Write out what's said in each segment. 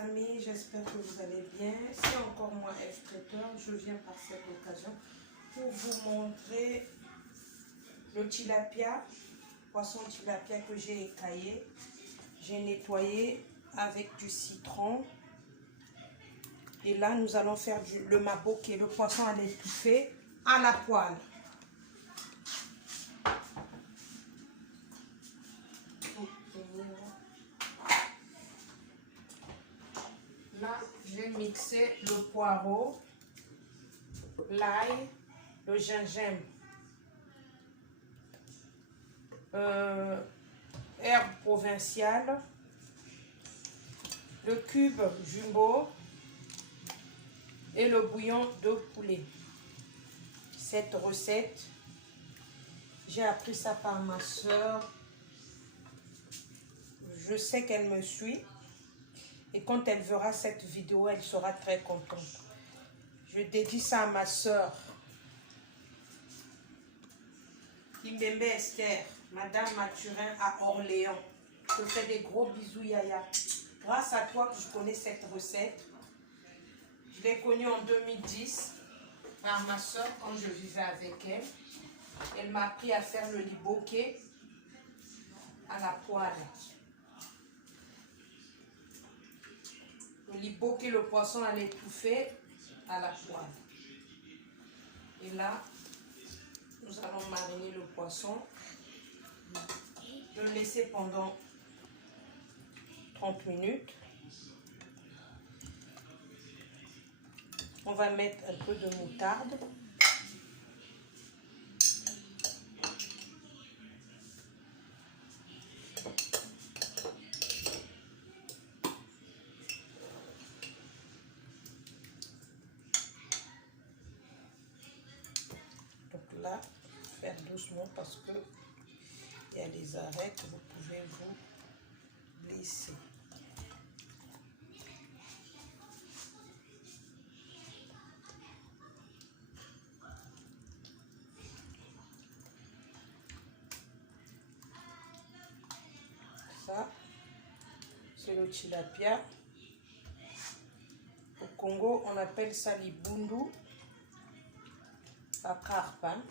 amis, j'espère que vous allez bien. C'est encore moi, F Traiteur. Je viens par cette occasion pour vous montrer le tilapia, poisson tilapia que j'ai écaillé. J'ai nettoyé avec du citron. Et là, nous allons faire le maboké, le poisson à l'étouffée à la poêle. Là, j'ai mixé le poireau, l'ail, le gingembre, herbe provinciale, le cube jumbo et le bouillon de poulet. Cette recette, j'ai appris ça par ma soeur. Je sais qu'elle me suit. Et quand elle verra cette vidéo, elle sera très contente. Je dédie ça à ma soeur. Kimbembe Esther, Madame Mathurin à Orléans. Je fais des gros bisous, Yaya. Grâce à toi que je connais cette recette. Je l'ai connue en 2010 par ma soeur quand je vivais avec elle. Elle m'a appris à faire le liboké à la poêle. Le liboké, le poisson à l'étouffée à la poêle. Et là, nous allons mariner le poisson. Le laisser pendant 30 minutes. On va mettre un peu de moutarde. Donc là, faire doucement parce que il y a les arêtes que vous pouvez vous blesser. Ça, c'est le tilapia. Au Congo, on appelle ça libundu, la carpe. Hein?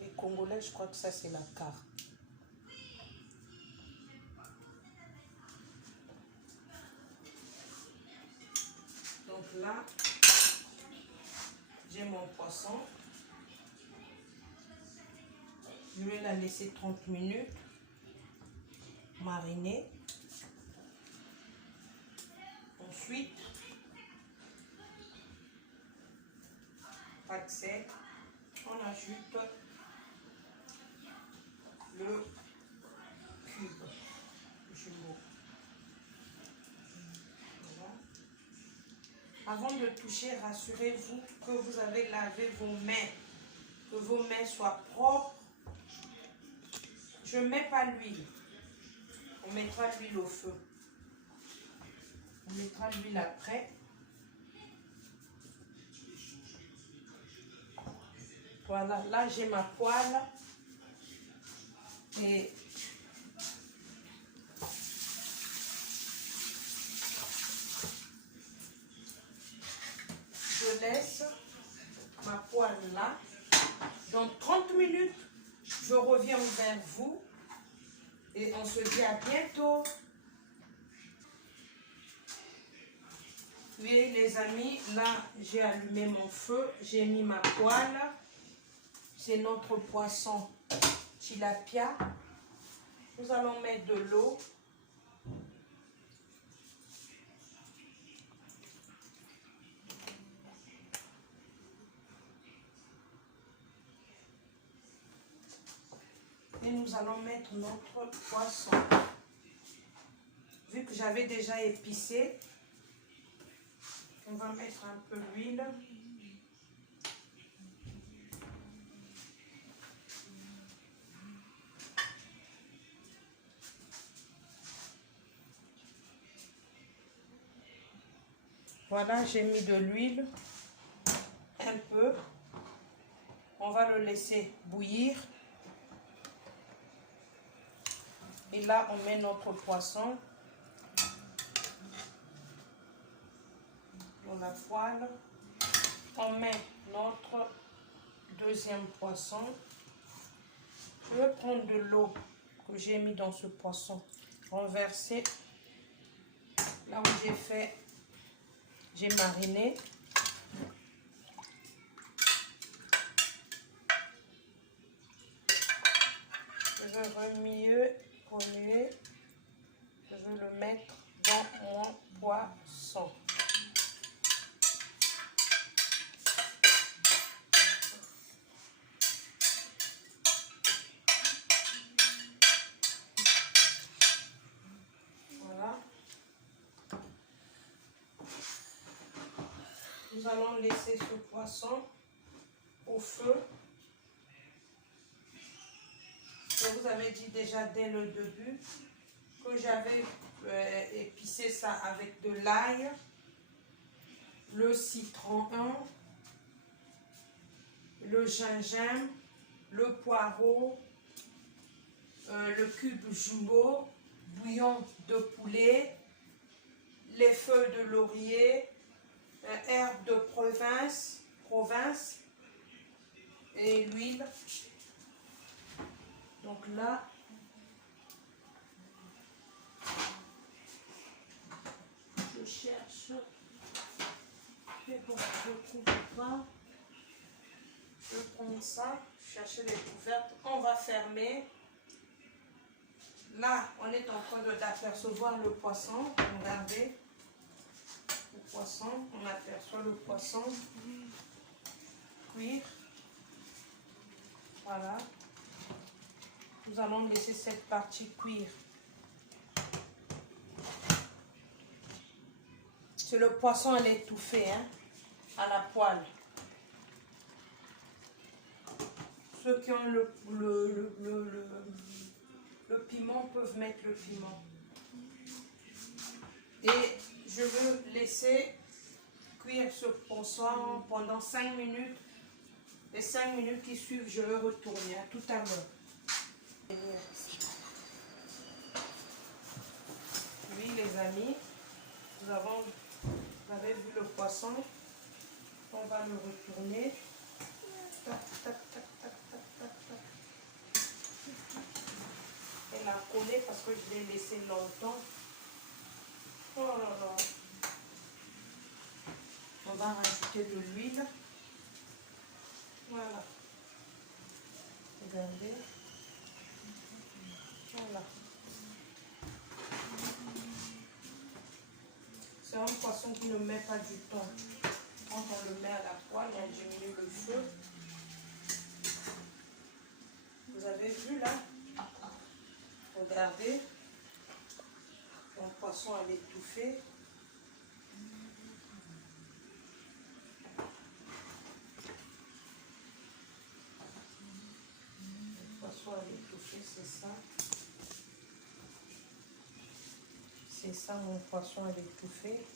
Les Congolais, je crois que ça, c'est la carpe. Donc là, j'ai mon poisson. Je vais la laisser 30 minutes mariner. Ensuite, pas de sel, on ajoute le cube jumbo. Voilà. Avant de toucher, rassurez-vous que vous avez lavé vos mains, que vos mains soient propres. Je ne mets pas l'huile. On mettra l'huile au feu. On mettra l'huile après. Voilà, là j'ai ma poêle. Et je laisse ma poêle là. Dans 30 minutes, je reviens vers vous. Et on se dit à bientôt. Oui les amis, là j'ai allumé mon feu, j'ai mis ma poêle. C'est notre poisson tilapia. Nous allons mettre de l'eau. Et nous allons mettre notre poisson. Vu que j'avais déjà épicé, on va mettre un peu d'huile. Voilà, j'ai mis de l'huile, un peu. On va le laisser bouillir. Et là, on met notre poisson. la poêle. On met notre deuxième poisson. Je vais prendre de l'eau que j'ai mis dans ce poisson, renverser là où j'ai mariné. Je vais remuer. Je vais le mettre dans mon poisson. Voilà. Nous allons laisser ce poisson au feu. Je vous avais dit déjà dès le début que j'avais épicé ça avec de l'ail, le citron, le gingembre, le poireau, le cube jumbo, bouillon de poulet, les feuilles de laurier, herbes de province et l'huile. Donc là, je cherche, mais bon, je ne trouve pas. Je prends ça, chercher les couvertes. On va fermer. Là, on est en train d'apercevoir le poisson. Regardez, le poisson, on aperçoit le poisson cuire. Voilà. Nous allons laisser cette partie cuire. C'est le poisson, elle est étouffée, hein, à la poêle. Ceux qui ont le piment peuvent mettre le piment. Et je veux laisser cuire ce poisson pendant 5 minutes. Les 5 minutes qui suivent, je vais retourner. À tout à l'heure. Oui, les amis, vous avez vu le poisson. On va le retourner. Tac, tac, tac, tac, tac, tac, tac. Et la coller parce que je l'ai laissé longtemps. Oh là là. On va rajouter de l'huile. Voilà. Regardez. Voilà. C'est un poisson qui ne met pas du temps. Quand on le met à la poêle, on diminue le feu. Vous avez vu là? Regardez. Mon poisson est étouffé. Le poisson est étouffé, c'est ça. C'est ça, mon poisson est étouffé.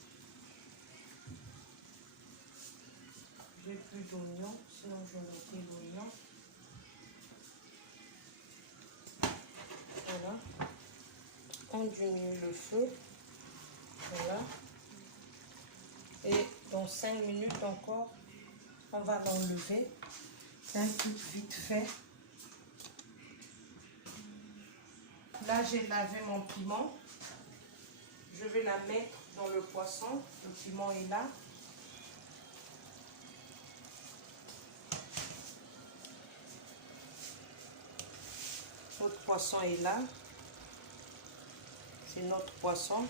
J'ai plus d'oignons, sinon je mettrai l'oignon. Voilà. On diminue le feu. Voilà. Et dans 5 minutes encore, on va l'enlever. C'est un truc vite fait. Là, j'ai lavé mon piment. Je vais la mettre dans le poisson. Le piment est là. Notre poisson est là. C'est notre poisson.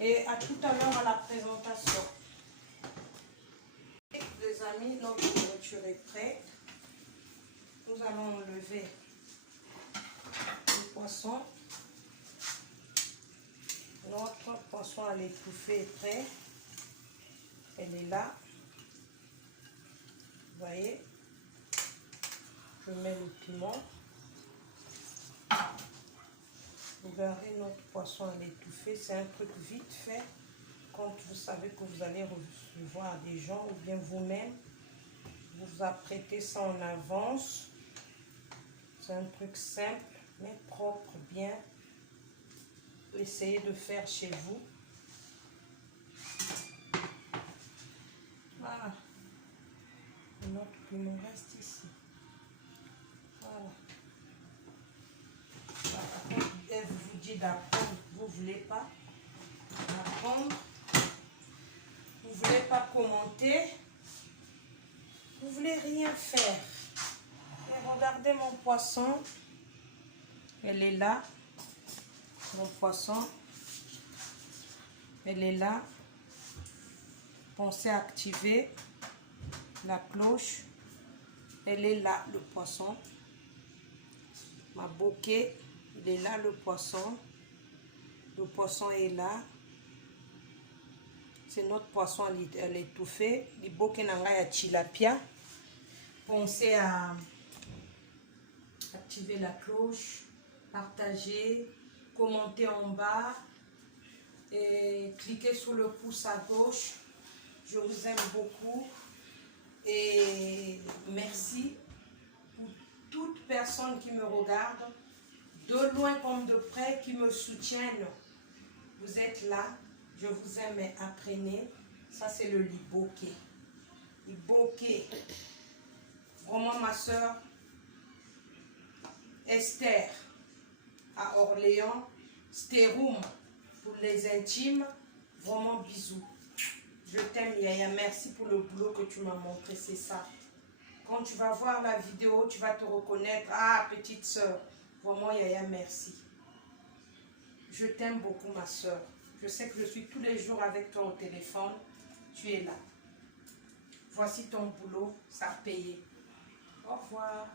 Et à tout à l'heure à la présentation. Les amis, notre nourriture est prête. Nous allons enlever le poisson. Notre poisson à l'étouffée est prêt. Elle est là. Vous voyez. Je mets le piment. Vous verrez notre poisson à l'étouffée. C'est un truc vite fait. Quand vous savez que vous allez recevoir des gens ou bien vous-même, vous vous apprêtez ça en avance. C'est un truc simple, mais propre, bien. Essayez de faire chez vous. Voilà. Un autre qui me reste ici. Voilà. Elle vous dit d'apprendre, vous ne voulez pas apprendre. Vous ne voulez pas commenter. Vous ne voulez rien faire. Et regardez mon poisson. Elle est là. Mon poisson. Elle est là. Pensez à activer la cloche. Elle est là, le poisson. Ma bouquet, il est là, le poisson. Le poisson est là. C'est notre poisson, elle est étouffée. Le bouquet nanga ya tilapia. Pensez à activer la cloche, partager, commenter en bas et cliquez sur le pouce à gauche. Je vous aime beaucoup et merci pour toute personne qui me regarde, de loin comme de près, qui me soutiennent. Vous êtes là, je vous aime et apprenez. Ça c'est le liboké. Liboké. Vraiment ma soeur Esther à Orléans, Stérum pour les intimes. Vraiment bisous. Je t'aime Yaya, merci pour le boulot que tu m'as montré, c'est ça. Quand tu vas voir la vidéo, tu vas te reconnaître. Ah, petite soeur, vraiment Yaya, merci. Je t'aime beaucoup ma soeur. Je sais que je suis tous les jours avec toi au téléphone. Tu es là. Voici ton boulot, ça a payé. Au revoir.